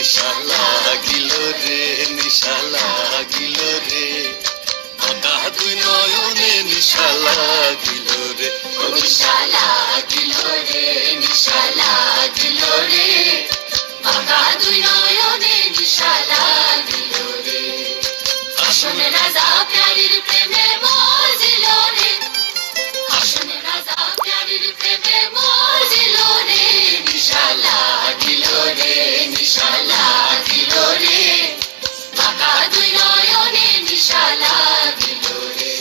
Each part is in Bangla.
নিশা লাগিল রে নিশা লাগিল রে বাঁকা দুই নয়নে নিশা লাগিল রে নিশা লাগিল রে নিশা লাগিল রে বাঁকা দুই নয়নে নিশা লাগিল রে আসন রাজা প্যারির প্রেমে মজিল রে আসন রাজা প্যারির প্রেমে মজিল রে নিশা লাগিল রে নিশা লাগিল রে বাঁকা দুই নয়নে নিশা লাগিল রে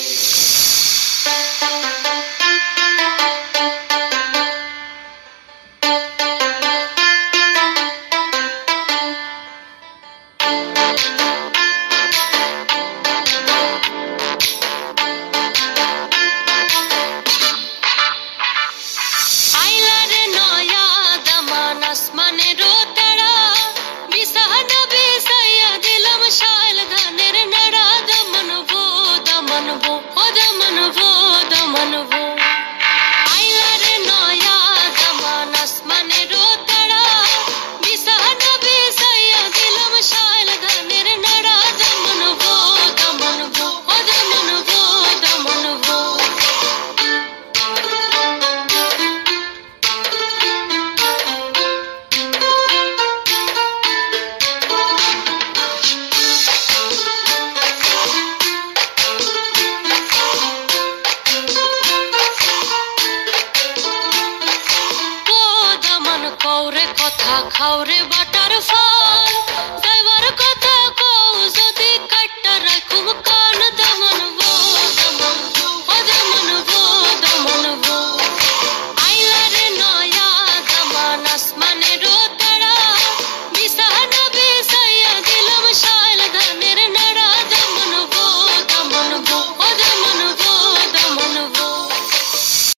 খাওরে বাটার ফল